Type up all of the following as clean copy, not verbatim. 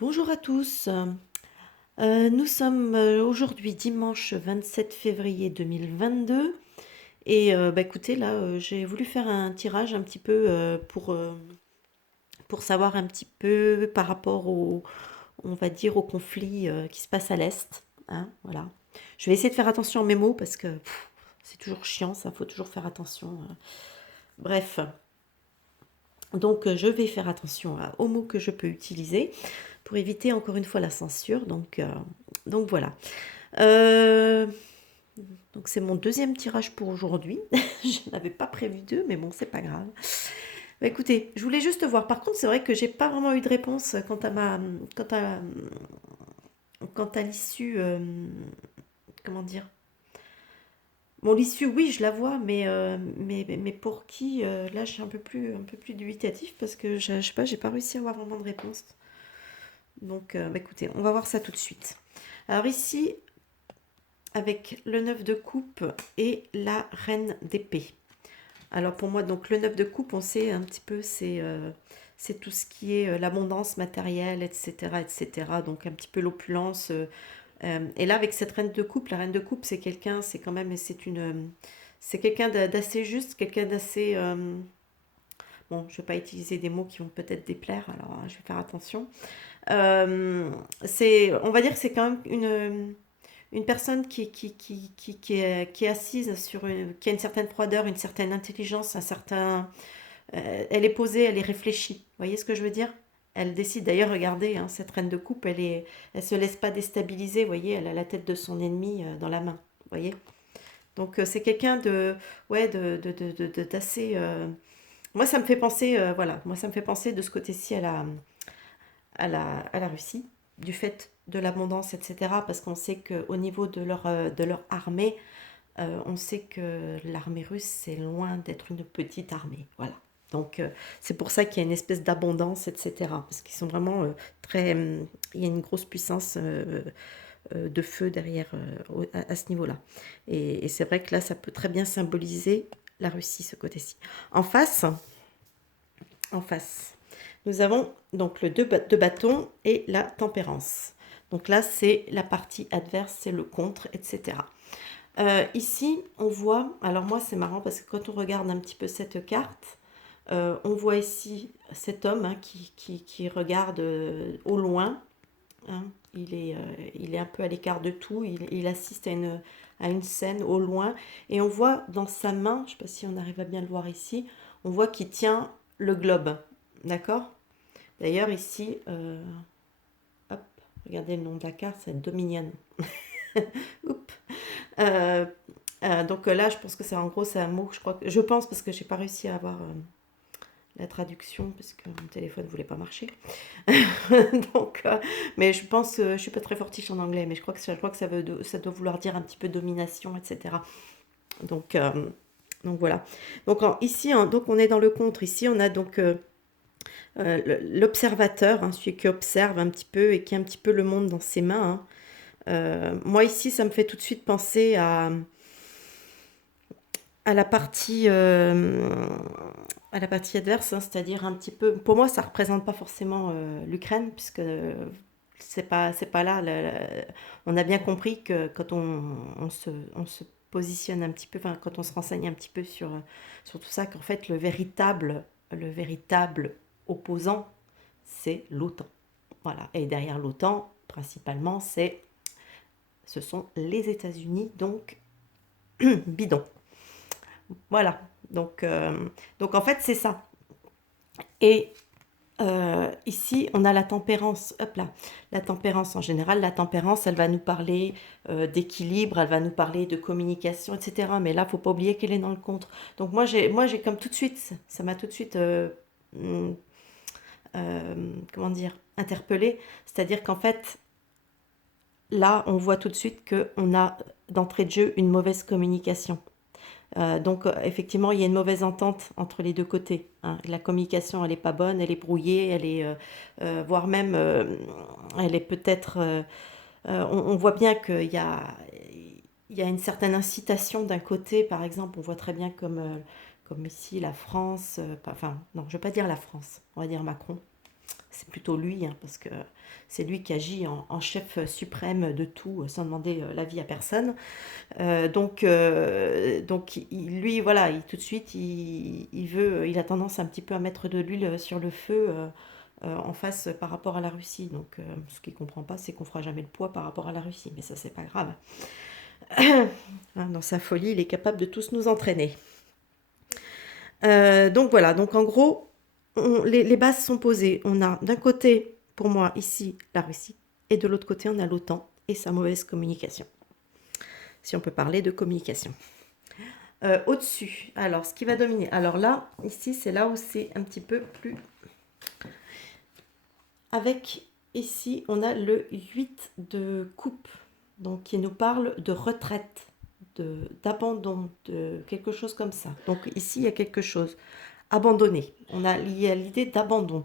Bonjour à tous. Nous sommes aujourd'hui dimanche 27 février 2022 et écoutez là j'ai voulu faire un tirage un petit peu pour savoir un petit peu par rapport au on va dire au conflit qui se passe à l'Est, hein, voilà. Je vais essayer de faire attention à mes mots parce que c'est toujours chiant ça, faut toujours faire attention. Bref, donc je vais faire attention aux mots que je peux utiliser pour éviter encore une fois la censure. Donc voilà. Euh, donc c'est mon deuxième tirage pour aujourd'hui. Je n'avais pas prévu deux, mais bon, c'est pas grave. Bah, écoutez, je voulais juste voir. Par contre, c'est vrai que j'ai pas vraiment eu de réponse quant à, quant à l'issue. Comment dire? Bon, l'issue, oui, je la vois, mais pour qui? Là, je suis un peu plus dubitatif parce que je sais pas, j'ai pas réussi à avoir vraiment de réponse. Donc, écoutez, on va voir ça tout de suite. Alors ici, avec le 9 de coupe et la reine d'épée. Alors pour moi, donc le 9 de coupe, on sait un petit peu, c'est tout ce qui est l'abondance matérielle, etc., etc. Donc un petit peu l'opulence. Et là, avec cette reine de coupe, la reine de coupe, c'est quelqu'un, c'est quand même, c'est quelqu'un d'assez juste, quelqu'un d'assez... bon, je ne vais pas utiliser des mots qui vont peut-être déplaire, alors je vais faire attention. On va dire que c'est quand même une personne qui est assise qui a une certaine froideur, une certaine intelligence, elle est posée, elle est réfléchie. Vous voyez ce que je veux dire? Elle décide d'ailleurs, regardez, hein, cette reine de coupe, elle se laisse pas déstabiliser, vous voyez, elle a la tête de son ennemi dans la main, vous voyez? Donc c'est quelqu'un ouais, d'assez... moi ça me fait penser, voilà, moi ça me fait penser de ce côté-ci à la Russie, du fait de l'abondance, etc. Parce qu'on sait qu'au niveau de leur armée, on sait que l'armée russe, c'est loin d'être une petite armée. Voilà. Donc, c'est pour ça qu'il y a une espèce d'abondance, etc. Parce qu'ils sont vraiment très. Il y a une grosse puissance de feu derrière à ce niveau-là. Et c'est vrai que là, ça peut très bien symboliser la Russie, ce côté-ci. En face, en face, nous avons donc le 2 de bâton et la tempérance. Donc là, c'est la partie adverse, c'est le contre, etc. Ici, on voit, alors moi c'est marrant parce que quand on regarde un petit peu cette carte, on voit ici cet homme hein, qui regarde au loin, hein. Il est un peu à l'écart de tout, il assiste à une scène au loin et on voit dans sa main, je ne sais pas si on arrive à bien le voir ici, on voit qu'il tient le globe, d'accord? D'ailleurs ici, hop, regardez le nom de la carte, c'est Dominion. Oups. Euh, donc là, je pense que c'est en gros, c'est un mot, je pense parce que j'ai pas réussi à avoir la traduction parce que mon téléphone ne voulait pas marcher. donc, mais je pense que je suis pas très fortiche en anglais, mais je crois que ça doit vouloir dire un petit peu domination, etc. Donc, euh, donc voilà. Donc ici, hein, donc on est dans le contre. Ici, on a donc l'observateur, hein, celui qui observe un petit peu et qui a un petit peu le monde dans ses mains. Hein. Moi ici, ça me fait tout de suite penser à la partie à la partie adverse, hein, c'est-à-dire un petit peu. Pour moi, ça représente pas forcément l'Ukraine puisque c'est pas là. On a bien compris que quand on se positionne un petit peu, enfin quand on se renseigne un petit peu sur tout ça, qu'en fait le véritable opposant, c'est l'OTAN. Voilà. Et derrière l'OTAN, principalement, ce sont les États-Unis, donc bidon. Voilà. Donc en fait, c'est ça. Et ici, on a la tempérance. Hop là. La tempérance en général, la tempérance, elle va nous parler d'équilibre, elle va nous parler de communication, etc. Mais là, faut pas oublier qu'elle est dans le contre. Donc moi, j'ai comme tout de suite, ça m'a tout de suite, hum, comment dire, interpellée. C'est-à-dire qu'en fait, là, on voit tout de suite qu'on a d'entrée de jeu une mauvaise communication. Effectivement, il y a une mauvaise entente entre les deux côtés. Hein. La communication, elle n'est pas bonne, elle est brouillée, voire même, elle est peut-être. On voit bien il y a une certaine incitation d'un côté, par exemple, on voit très bien comme ici la France. Enfin, non, je ne vais pas dire la France, on va dire Macron. c'est plutôt lui, hein, parce que c'est lui qui agit en chef suprême de tout, sans demander l'avis à personne. Lui, voilà, tout de suite, il a tendance un petit peu à mettre de l'huile sur le feu en face par rapport à la Russie. Donc, ce qu'il ne comprend pas, c'est qu'on fera jamais le poids par rapport à la Russie. Mais ça, c'est pas grave. Dans sa folie, il est capable de tous nous entraîner. Donc voilà, donc en gros, les bases sont posées. On a d'un côté, pour moi, ici, la Russie, et de l'autre côté, on a l'OTAN et sa mauvaise communication. Si on peut parler de communication. Au-dessus, alors, ce qui va dominer. Alors là, ici, c'est là où c'est un petit peu plus... Avec, ici, on a le 8 de coupe, donc qui nous parle de retraite, d'abandon, de quelque chose comme ça. Donc ici, il y a quelque chose. Abandonner. Il y a l'idée d'abandon,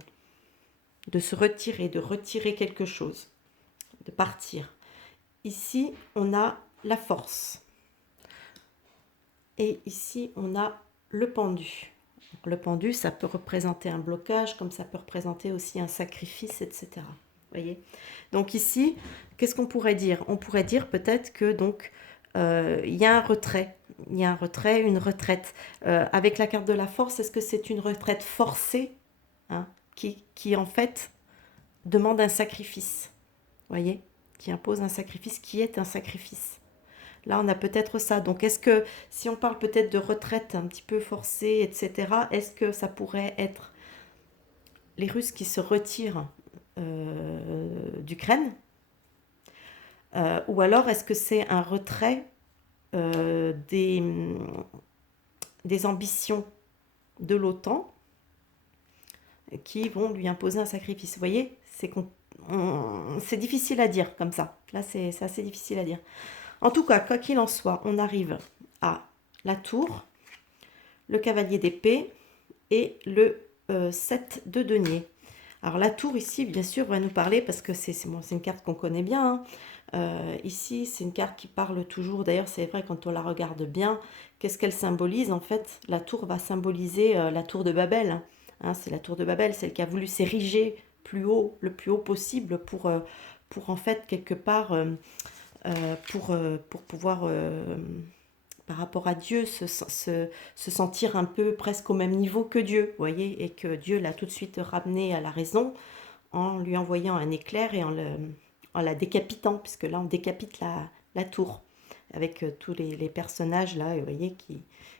de se retirer, de retirer quelque chose, de partir. Ici, on a la force. Et ici, on a le pendu. Le pendu, ça peut représenter un blocage, comme ça peut représenter aussi un sacrifice, etc. Voyez. Donc ici, qu'est-ce qu'on pourrait dire? On pourrait dire peut-être que donc il y a un retrait. Il y a un retrait, une retraite. Avec la carte de la force, est-ce que c'est une retraite forcée, hein, qui en fait demande un sacrifice? Voyez, qui impose un sacrifice, qui est un sacrifice. Là, on a peut-être ça. Donc, est-ce que, si on parle peut-être de retraite un petit peu forcée, etc., est-ce que ça pourrait être les Russes qui se retirent d'Ukraine, ou alors est-ce que c'est un retrait des ambitions de l'OTAN qui vont lui imposer un sacrifice? Vous voyez, c'est difficile à dire comme ça. Là, c'est assez difficile à dire. En tout cas, quoi qu'il en soit, on arrive à la tour, le cavalier d'épée et le 7 de denier. Alors la tour ici, bien sûr, va nous parler, parce que c'est une carte qu'on connaît bien. Ici, c'est une carte qui parle toujours, d'ailleurs c'est vrai quand on la regarde bien, qu'est-ce qu'elle symbolise? En fait, la tour va symboliser la tour de Babel. Hein, c'est la tour de Babel, celle qui a voulu s'ériger plus haut, le plus haut possible pour en fait, quelque part... pour pouvoir, par rapport à Dieu, se sentir un peu presque au même niveau que Dieu, vous voyez, et que Dieu l'a tout de suite ramené à la raison en lui envoyant un éclair et en la décapitant, puisque là on décapite la tour, avec tous les personnages là, vous voyez,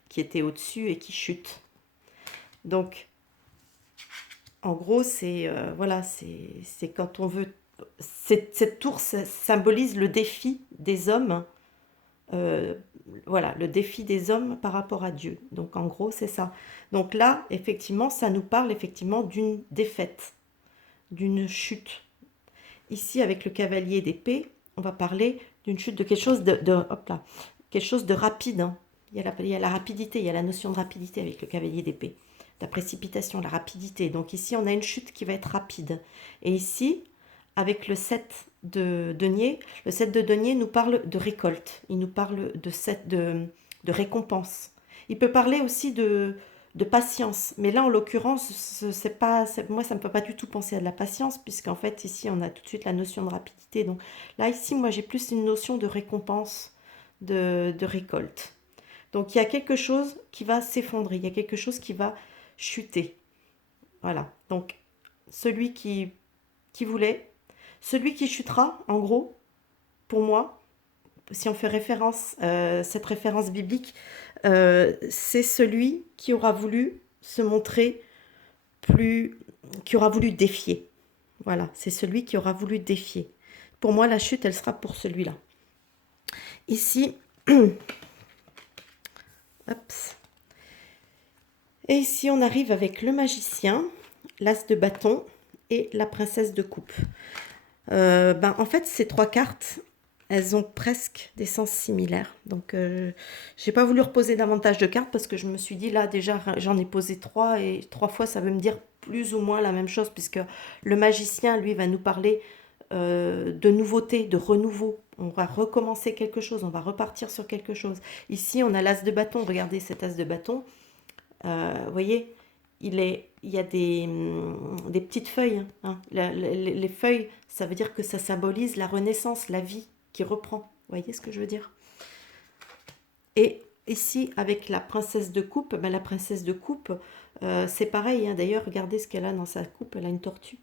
qui étaient au-dessus et qui chutent. Donc, en gros, c'est voilà, c'est quand on veut... Cette tour symbolise le défi des hommes, voilà, le défi des hommes par rapport à Dieu. Donc en gros, c'est ça. Donc là, effectivement, ça nous parle effectivement d'une défaite, d'une chute. Ici, avec le cavalier d'épée, on va parler d'une chute, de quelque chose hop là, quelque chose de rapide. Hein. Il y a la rapidité, il y a la notion de rapidité avec le cavalier d'épée. La précipitation, la rapidité. Donc ici, on a une chute qui va être rapide. Et ici, avec le 7 de denier, le 7 de denier nous parle de récolte. Il nous parle de récompense. Il peut parler aussi de patience. Mais là, en l'occurrence, moi, ça ne me peut pas du tout penser à de la patience, puisqu'en fait, ici, on a tout de suite la notion de rapidité. Donc là, ici, moi, j'ai plus une notion de récompense, de récolte. Donc il y a quelque chose qui va s'effondrer, il y a quelque chose qui va chuter. Voilà. Donc celui qui voulait, celui qui chutera, en gros, pour moi, si on fait référence, cette référence biblique, c'est celui qui aura voulu se montrer plus, qui aura voulu défier. Voilà, c'est celui qui aura voulu défier. Pour moi, la chute, elle sera pour celui-là. Ici, hop. Et ici, on arrive avec le magicien, l'as de bâton et la princesse de coupe. En fait, ces trois cartes, elles ont presque des sens similaires. Donc, j'ai pas voulu reposer davantage de cartes parce que je me suis dit, là, déjà, j'en ai posé 3 et 3 fois, ça veut me dire plus ou moins la même chose puisque le magicien, lui, va nous parler de nouveauté, de renouveau. On va recommencer quelque chose, on va repartir sur quelque chose. Ici, on a l'as de bâton. Regardez cet as de bâton. Vous voyez, il est il y a des petites feuilles, hein. Les feuilles, ça veut dire que ça symbolise la renaissance, la vie qui reprend. Vous voyez ce que je veux dire? Et ici, avec la princesse de coupe, ben, la princesse de coupe, c'est pareil, hein. D'ailleurs, regardez ce qu'elle a dans sa coupe, elle a une tortue.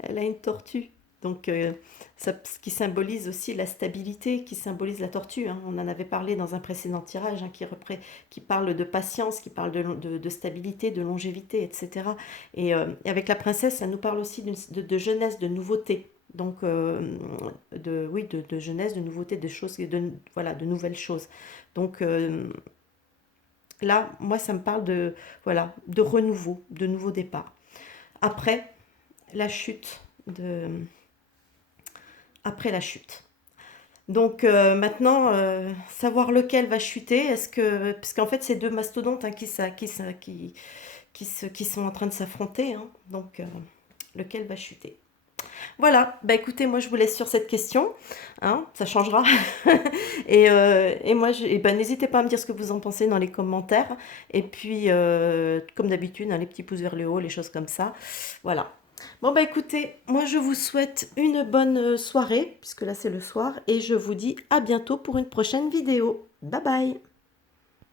Elle a une tortue. Donc, ce qui symbolise aussi la stabilité, qui symbolise la tortue, hein. On en avait parlé dans un précédent tirage, hein, qui parle de patience, qui parle de stabilité, de longévité, etc. Et avec la princesse, ça nous parle aussi de jeunesse, de nouveauté. Donc, oui, de jeunesse, de nouveauté, de choses, voilà, de nouvelles choses. Donc, là, moi, ça me parle voilà, de renouveau, de nouveau départ. Après la chute de après la chute. Donc maintenant, savoir lequel va chuter, parce qu'en fait c'est deux mastodontes, hein, qui sont en train de s'affronter, hein. Donc lequel va chuter. Voilà, bah écoutez, moi je vous laisse sur cette question, hein, ça changera. Et moi, ben, n'hésitez pas à me dire ce que vous en pensez dans les commentaires. Et puis, comme d'habitude, hein, les petits pouces vers le haut, les choses comme ça. Voilà. Bon, bah écoutez, moi je vous souhaite une bonne soirée, puisque là c'est le soir, et je vous dis à bientôt pour une prochaine vidéo. Bye bye!